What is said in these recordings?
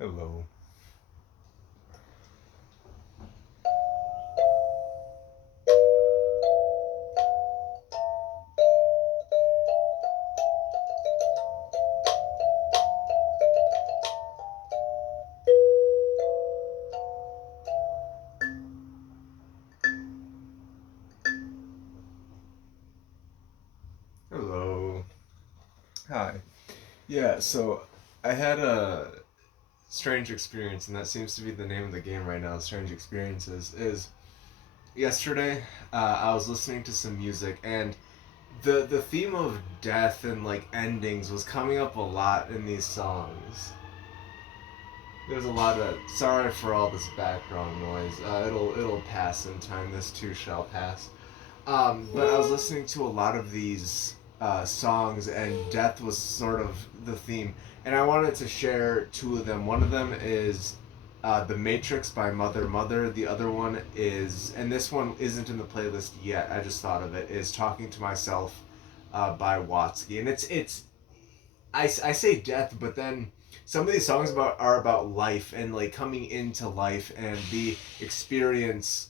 Hello. Hello. Hi. Yeah, so I had a strange experience, and that seems to be the name of the game right now, Strange Experiences. Is yesterday, I was listening to some music, and the theme of death and like endings was coming up a lot in these songs. There's a lot of sorry for all this background noise. It'll pass in time. This too shall pass. But I was listening to a lot of these songs, and death was sort of the theme. And I wanted to share two of them. One of them is The Matrix by Mother Mother. The other one is, and this one isn't in the playlist yet, I just thought of it, is Talking to Myself by Watsky. And I say death, but then some of these songs are about life and like coming into life and the experience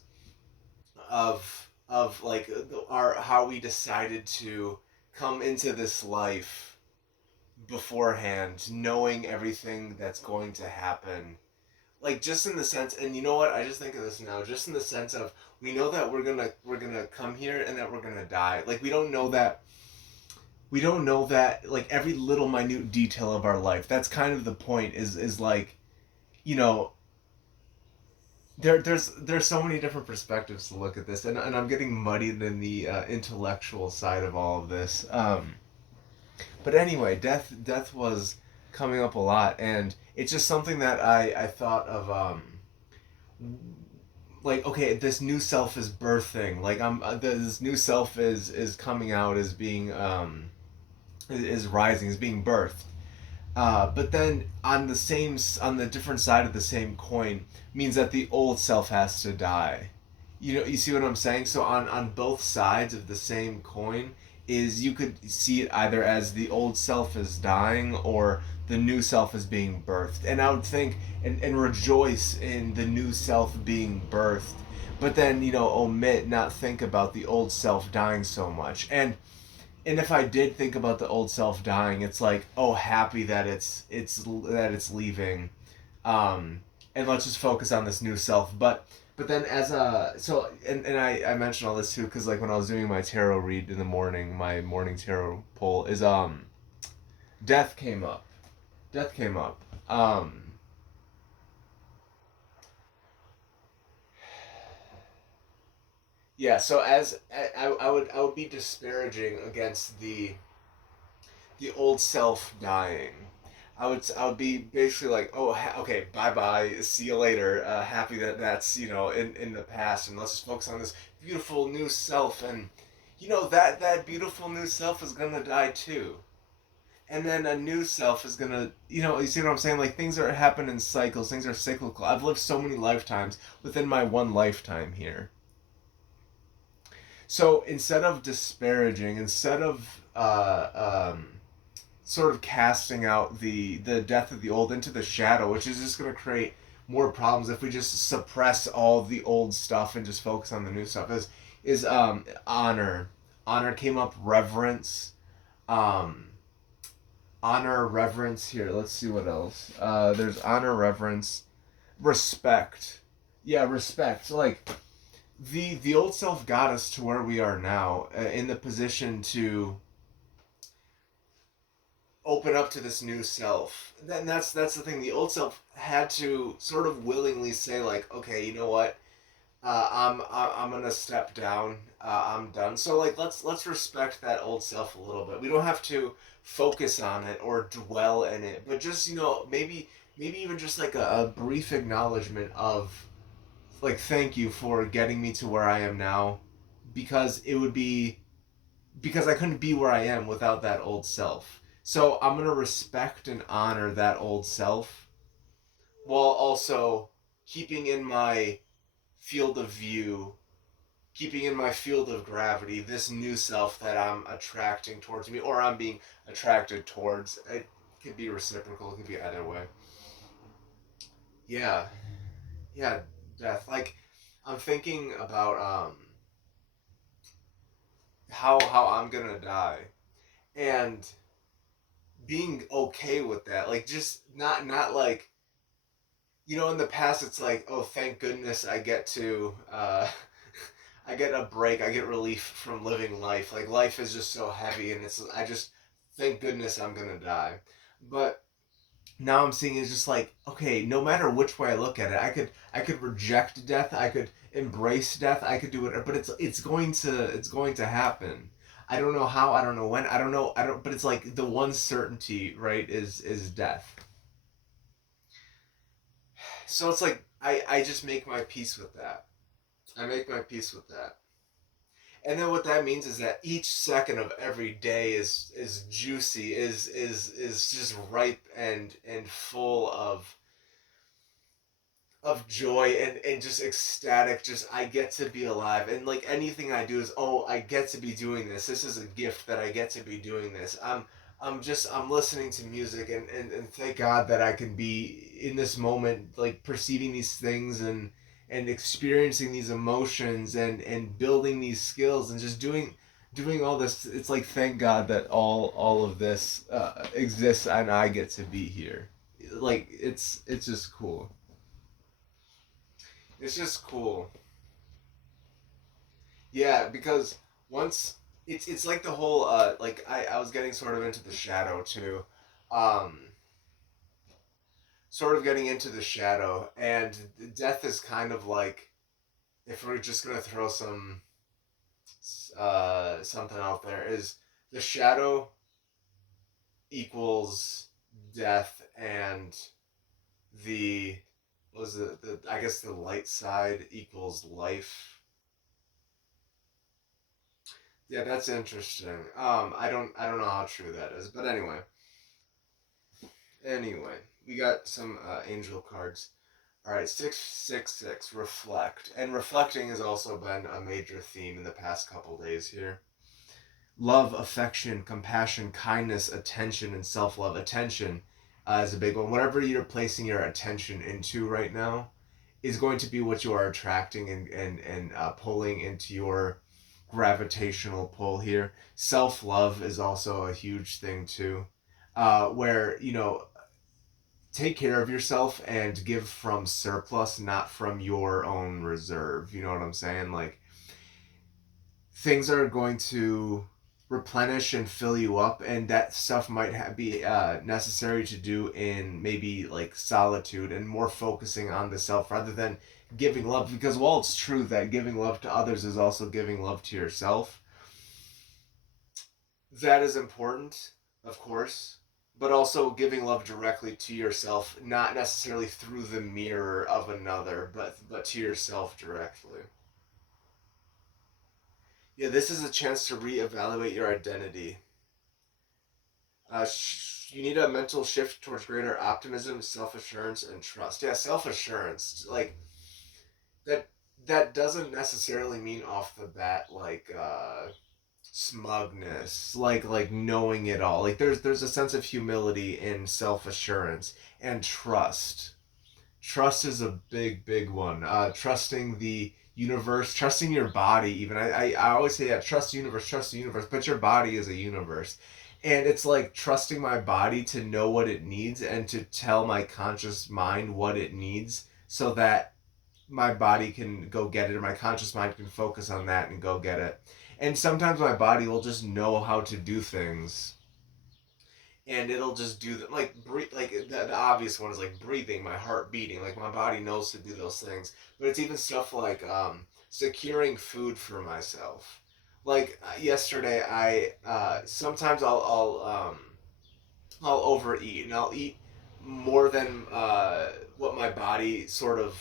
of like our how we decided to come into this life beforehand, knowing everything that's going to happen. Like just in the sense, and you know what? I just think of this now. Just in the sense of we know that we're gonna come here and that we're gonna die. Like we don't know that like every little minute detail of our life. That's kind of the point. Is like you know there's so many different perspectives to look at this, and I'm getting muddied in the intellectual side of all of this. But anyway, death was coming up a lot, and it's just something that I thought of. Like okay, this new self is birthing. Like this new self is coming out, is being is rising, is being birthed. But then on the different side of the same coin means that the old self has to die. You see what I'm saying? So on both sides of the same coin is you could see it either as the old self is dying or the new self is being birthed. And I would think and rejoice in the new self being birthed, but then omit, not think about the old self dying so much. And if I did think about the old self dying, it's like, oh, happy that it's leaving, and let's just focus on this new self. But then as a so and I mentioned all this too because like when I was doing my tarot read in the morning, my morning tarot poll is death came up, death came up. Yeah, so as I would be disparaging against the old self dying. I would be basically like, oh, okay, bye bye, see you later. Happy that that's in the past, and let's just focus on this beautiful new self. And that beautiful new self is gonna die too, and then a new self is gonna you see what I'm saying? Like things are happen in cycles. Things are cyclical. I've lived so many lifetimes within my one lifetime here. So instead of disparaging, instead of sort of casting out the death of the old into the shadow, which is just going to create more problems if we just suppress all the old stuff and just focus on the new stuff. Is honor. Honor came up. Reverence. Um, honor, reverence. Here, let's see what else. There's honor, reverence, respect. Yeah, respect. Like the old self got us to where we are now, in the position to open up to this new self. Then that's the thing. The old self had to sort of willingly say like, okay, you know what? I'm gonna step down. I'm done. So like let's respect that old self a little bit. We don't have to focus on it or dwell in it, but just maybe even just like a brief acknowledgement of like thank you for getting me to where I am now, because it would be because I couldn't be where I am without that old self. So I'm gonna respect and honor that old self while also keeping in my field of view, keeping in my field of gravity, this new self that I'm attracting towards me or I'm being attracted towards. It could be reciprocal, it could be either way. Yeah, yeah, death. Like, I'm thinking about how I'm gonna die, and being okay with that. Like, just not like, in the past it's like, oh, thank goodness I get to I get a break, I get relief from living life. Like, life is just so heavy, and it's I just thank goodness I'm gonna die. But now I'm seeing it's just like, okay, no matter which way I look at it, I could reject death, I could embrace death, I could do it, but it's going to happen. I don't know how, I don't know when, I don't know, I don't, but it's like the one certainty, right, is death. So it's like I just make my peace with that. I make my peace with that. And then what that means is that each second of every day is juicy, is just ripe and full of joy and just ecstatic. Just I get to be alive, and like anything I do is, oh, I get to be doing this. This is a gift that I get to be doing this. I'm listening to music, and thank God that I can be in this moment, like perceiving these things and experiencing these emotions and building these skills and just doing all this. It's like, thank God that all of this exists and I get to be here. Like, it's just cool. It's just cool. Yeah, because once it's like the whole like I was getting sort of into the shadow too. Um Sort of getting into the shadow, and death is kind of like, if we're just going to throw something out there, is the shadow equals death, and the was the I guess the light side equals life. Yeah, that's interesting. I don't know how true that is, but anyway, we got some angel cards. All right, 666, reflect, and reflecting has also been a major theme in the past couple days here. Love, affection, compassion, kindness, attention, and self-love. Attention is a big one. Whatever you're placing your attention into right now is going to be what you are attracting and pulling into your gravitational pull here. Self love is also a huge thing too, where take care of yourself and give from surplus, not from your own reserve. You know what I'm saying? Like, things are going to replenish and fill you up, and that stuff might be necessary to do in maybe like solitude and more focusing on the self rather than giving love, because while it's true that giving love to others is also giving love to yourself, that is important, of course, but also giving love directly to yourself, not necessarily through the mirror of another, but to yourself directly. Yeah, this is a chance to reevaluate your identity. You need a mental shift towards greater optimism, self assurance, and trust. Yeah, self assurance, like that. That doesn't necessarily mean off the bat like smugness, like knowing it all. Like, there's a sense of humility in self assurance and trust. Trust is a big one. Trusting the universe, trusting your body. Even I always say, yeah, trust the universe. But your body is a universe, and it's like trusting my body to know what it needs and to tell my conscious mind what it needs, so that my body can go get it, or my conscious mind can focus on that and go get it. And sometimes my body will just know how to do things, and it'll just do them, like breathe. Like the obvious one is like breathing, my heart beating. Like, my body knows to do those things. But it's even stuff like securing food for myself. Like, yesterday, I sometimes I'll overeat, and I'll eat more than what my body sort of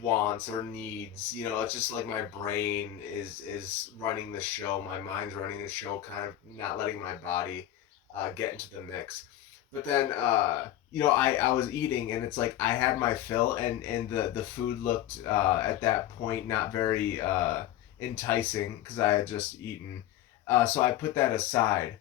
wants or needs. It's just like my brain is running the show, my mind's running the show, kind of not letting my body get into the mix. But then I was eating, and it's like I had my fill, and the food looked at that point not very enticing because I had just eaten. So I put that aside,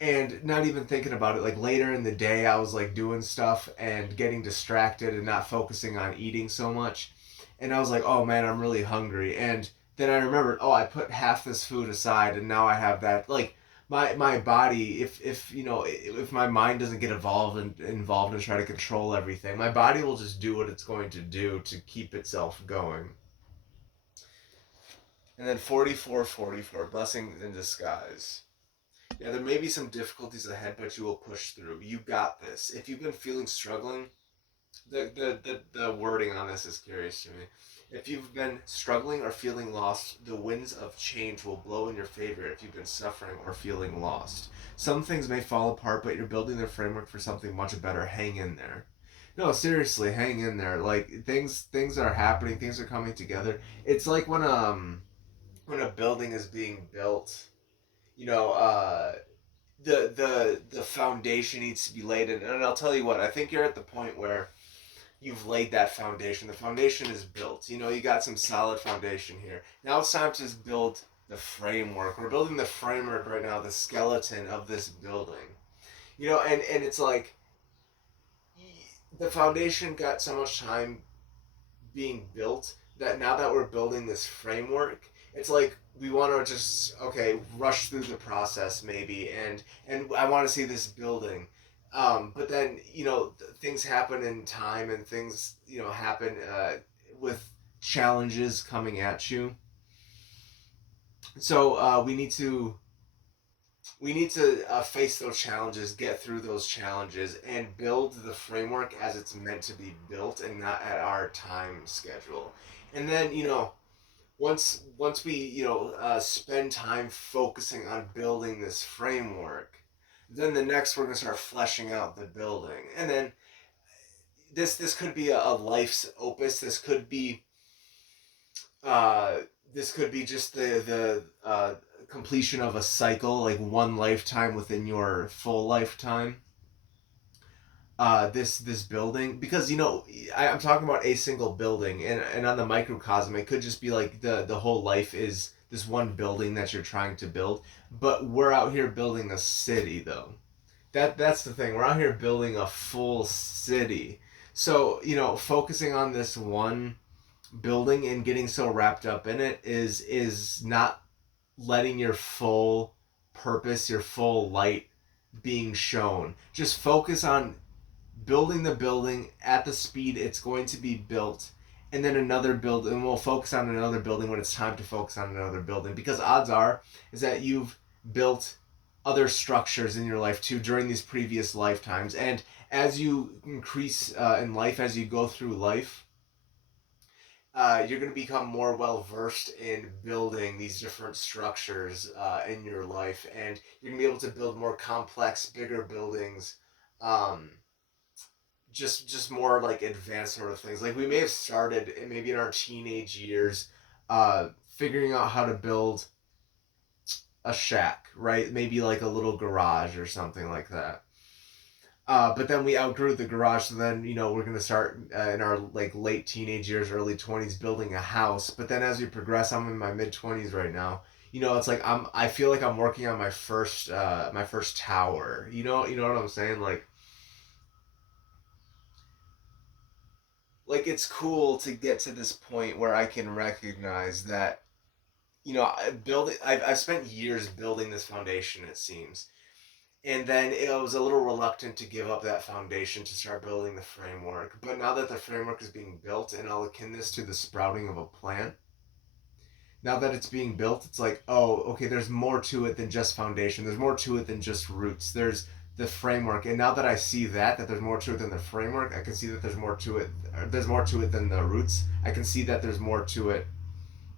and not even thinking about it, like later in the day I was like doing stuff and getting distracted and not focusing on eating so much, and I was like, oh man, I'm really hungry. And then I remembered, oh, I put half this food aside and now I have that. Like my body, if you know, if my mind doesn't get involved and try to control everything, my body will just do what it's going to do to keep itself going. And then 44, blessings in disguise. Yeah, there may be some difficulties ahead, but you will push through. You got this. If you've been feeling struggling, the wording on this is curious to me. If you've been struggling or feeling lost, the winds of change will blow in your favor if you've been suffering or feeling lost. Some things may fall apart, but you're building the framework for something much better. Hang in there. No, seriously, hang in there. Like things are happening, things are coming together. It's like when a building is being built, you know, the foundation needs to be laid, and I'll tell you what, I think you're at the point where you've laid that foundation. The foundation is built. You know, you got some solid foundation here. Now it's time to just build the framework. We're building the framework right now, the skeleton of this building. You know, and it's like the foundation got so much time being built that now that we're building this framework, it's like we want to just rush through the process maybe, and I want to see this building. But then things happen in time, and things happen with challenges coming at you. So we need to face those challenges, get through those challenges, and build the framework as it's meant to be built, and not at our time schedule. And then once we spend time focusing on building this framework, then the next we're gonna start fleshing out the building, and then this could be a life's opus. Uh, this could be just the completion of a cycle, like one lifetime within your full lifetime. This building, because I'm talking about a single building, and on the microcosm it could just be like the whole life is this one building that you're trying to build. But we're out here building a city, though. That's the thing, we're out here building a full city. So focusing on this one building and getting so wrapped up in it is not letting your full purpose, your full light being shown. Just focus on building the building at the speed it's going to be built, and then another building, and we'll focus on another building when it's time to focus on another building, because odds are is that you've built other structures in your life too during these previous lifetimes, and as you increase in life, as you go through life, you're going to become more well versed in building these different structures in your life, and you're going to be able to build more complex, bigger buildings, um, just more like advanced sort of things. Like we may have started maybe in our teenage years, figuring out how to build a shack, right? Maybe like a little garage or something like that. But then we outgrew the garage, so then we're gonna start in our like late teenage years, early 20s, building a house. But then as we progress, I'm in my mid 20s right now. It's like I feel like I'm working on my first tower. You know what I'm saying? Like it's cool to get to this point where I can recognize that I've spent years building this foundation, it seems, and then I was a little reluctant to give up that foundation to start building the framework. But now that the framework is being built, and I'll akin this to the sprouting of a plant, now that it's being built, it's like, oh, okay, there's more to it than just foundation. There's more to it than just roots. There's the framework. And now that I see that there's more to it than the framework, I can see that there's more to it. There's more to it than the roots. I can see that there's more to it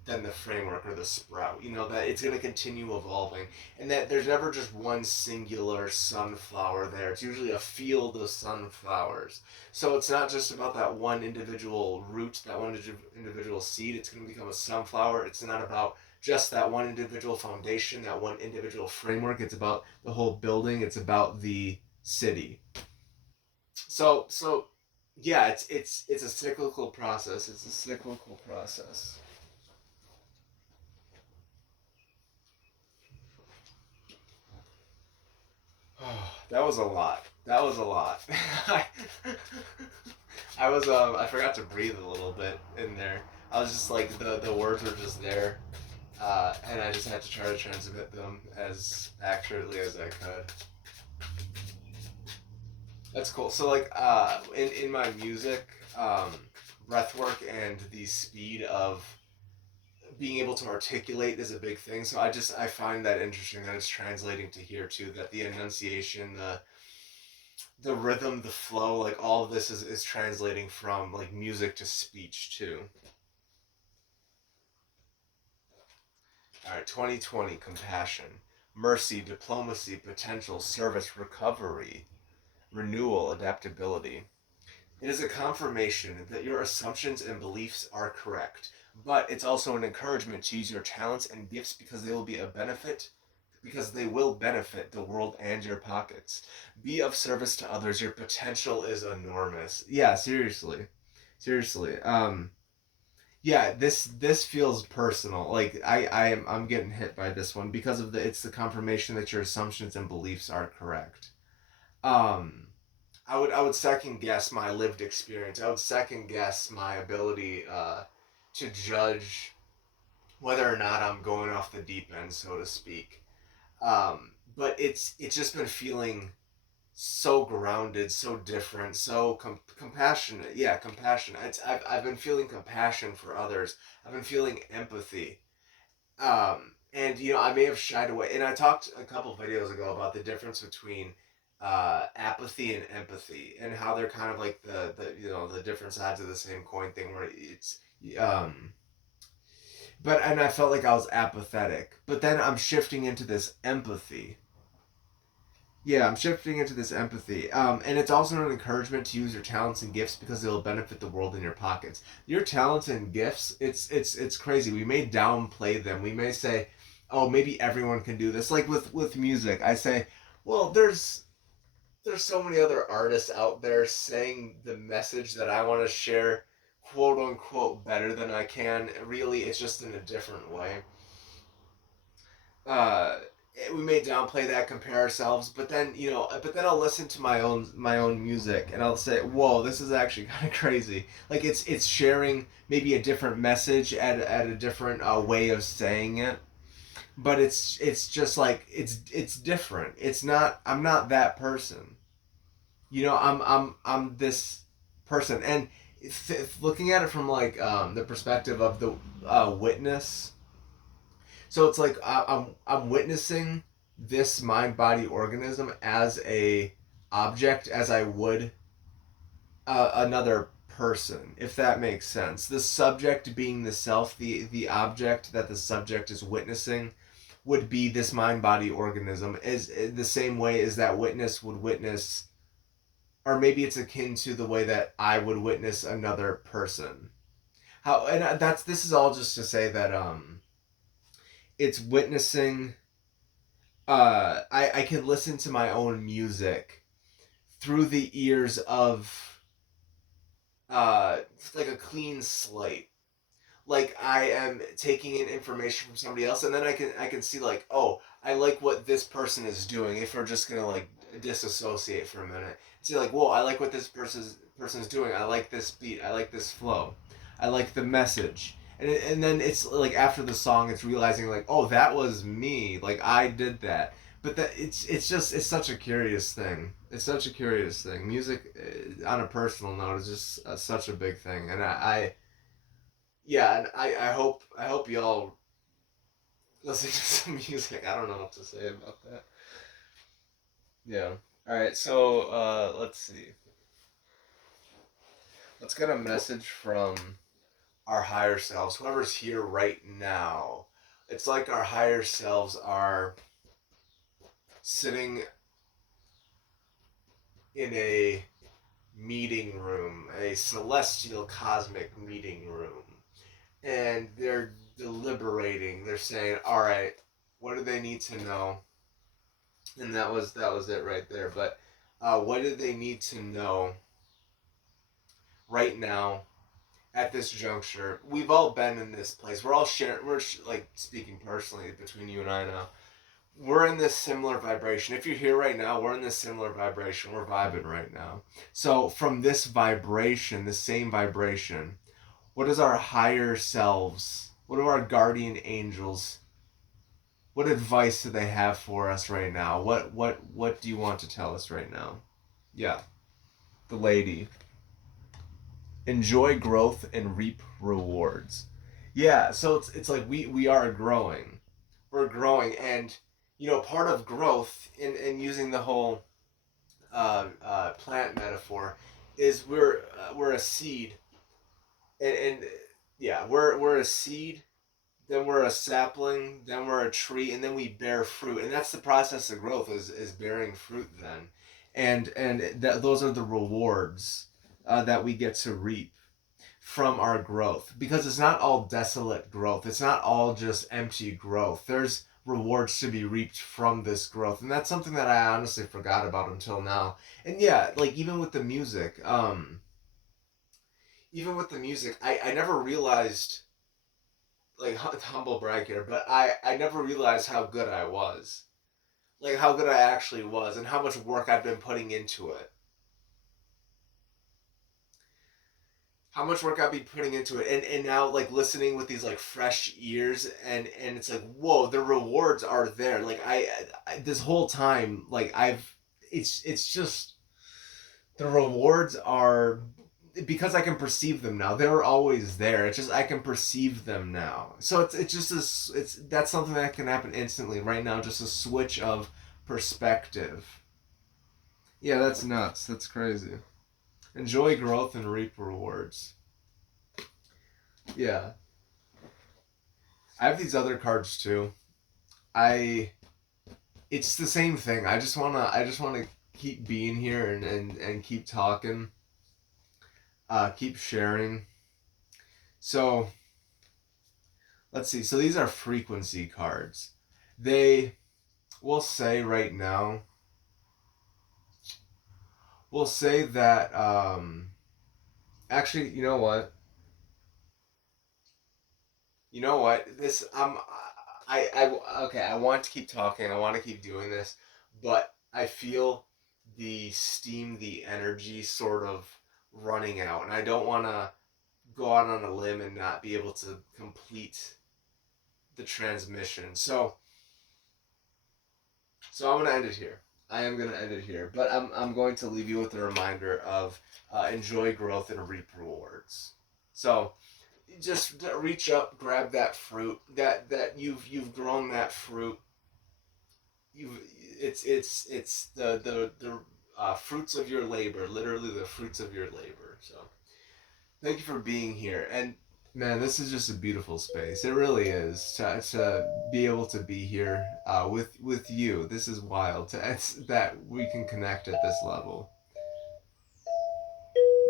than the framework or the sprout. That it's going to continue evolving, and that there's never just one singular sunflower there. It's usually a field of sunflowers. So it's not just about that one individual root, that one individual seed. It's going to become a sunflower. It's not about just that one individual foundation, that one individual framework. It's about the whole building. It's about the city. So yeah, it's a cyclical process. It's a cyclical process. Oh, that was a lot. That was a lot. I, I forgot to breathe a little bit in there. I was just like the words were just there, and I just had to try to transmit them as accurately as I could. That's cool. So like in my music, breath work and the speed of being able to articulate is a big thing. So I find that interesting that it's translating to here too. That the enunciation, the rhythm, the flow, like all of this is translating from like music to speech too. All right, 2020 compassion, mercy, diplomacy, potential, service, recovery, renewal, adaptability. It is a confirmation that your assumptions and beliefs are correct, but it's also an encouragement to use your talents and gifts because they will benefit the world and your pockets. Be of service to others. Your potential is enormous. Yeah, seriously. Seriously. Yeah, this feels personal. Like I'm getting hit by this one because of the it's the confirmation that your assumptions and beliefs are correct. Um I would second guess my lived experience. I would second guess my ability to judge whether or not I'm going off the deep end, so to speak. But it's just been feeling so grounded, so different, so compassionate. Yeah, compassion. I've been feeling compassion for others. I've been feeling empathy. And I may have shied away. And I talked a couple videos ago about the difference between apathy and empathy, and how they're kind of like the different sides of the same coin thing. Where it's um, but and I felt like I was apathetic, but then I'm shifting into this empathy. Yeah, I'm shifting into this empathy. And it's also an encouragement to use your talents and gifts because it'll benefit the world in your pockets. Your talents and gifts, it's crazy. We may downplay them. We may say, "Oh, maybe everyone can do this." Like with music, I say, "Well, there's so many other artists out there saying the message that I want to share, quote unquote, better than I can. Really, it's just in a different way." uh we may downplay that, compare ourselves, but then I'll listen to my own music and I'll say, whoa, this is actually kind of crazy. Like it's sharing maybe a different message at a different way of saying it, but it's just like it's different. It's not, I'm not that person. I'm this person. And looking at it from like the perspective of the witness. So it's like I'm witnessing this mind body organism as a object, as I would another person, if that makes sense. The subject being the self, the object that the subject is witnessing would be this mind body organism, is the same way as that witness would witness, or maybe it's akin to the way that I would witness another person. How and that's this is all just to say that it's witnessing. I can listen to my own music through the ears of uh like a clean slate. Like I am taking in information from somebody else, and then I can see like, oh, I like what this person is doing. If we're just gonna like disassociate for a minute, see like, whoa, I like what this person's doing. I like this beat. I like this flow. I like the message. And then it's like after the song, it's realizing like, oh, that was me. Like I did that. But that it's just it's such a curious thing. It's such a curious thing. Music, on a personal note, is just such a big thing, and yeah, and I hope y'all listen to some music. I don't know what to say about that. Yeah. All right. So let's see. Let's get a message from our higher selves. Whoever's here right now, it's like our higher selves are sitting in a meeting room, a celestial cosmic meeting room, and they're deliberating. They're saying, "All right, what do they need to know?" And that was it right there. But what do they need to know right now at this juncture? We've all been in this place. We're all sharing. We're like speaking personally between you and I now. we're in this similar vibration. If you're here right now, we're in this similar vibration. We're vibing right now. So from this vibration, the same vibration, what is our higher selves? What do our guardian angels? What advice do they have for us right now? What do you want to tell us right now? Yeah, the lady. Enjoy growth and reap rewards. Yeah, so it's like we are growing. We're growing, and part of growth in using the whole plant metaphor is we're a seed, and yeah, we're a seed, then we're a sapling, then we're a tree, and then we bear fruit, and that's the process of growth is bearing fruit then, and those are the rewards that we get to reap from our growth, because it's not all desolate growth, it's not all just empty growth. There's rewards to be reaped from this growth, and that's something that I honestly forgot about until now. And yeah, like even with the music, I never realized, like, humble brag here, but I never realized how good I was, like how good I actually was, and how much work I've been putting into it. How much work I'd be putting into it, and now, like, listening with these like fresh ears, and it's like, whoa, the rewards are there. Like I this whole time, like it's just the rewards are, because I can perceive them now. They were always there. It's just I can perceive them now. So it's just it's that's something that can happen instantly right now. Just a switch of perspective. Yeah, that's nuts. That's crazy. Enjoy growth and reap rewards. Yeah, I have these other cards too. I It's the same thing. I just wanna keep being here and keep talking, keep sharing. So let's see. So these are frequency cards. They will say right now. We'll say that actually, you know what? You know what? This okay, I want to keep talking. I want to keep doing this, but I feel the steam, the energy sort of running out, and I don't want to go out on a limb and not be able to complete the transmission. So I'm gonna end it here. I am gonna end it here, but I'm going to leave you with a reminder of enjoy growth and reap rewards. So just reach up, grab that fruit that you've grown that fruit. You've it's the fruits of your labor, literally the fruits of your labor. So thank you for being here, and man, this is just a beautiful space. It really is to be able to be here with you. This is wild. It's that we can connect at this level.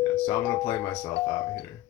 Yeah, so I'm gonna play myself out here.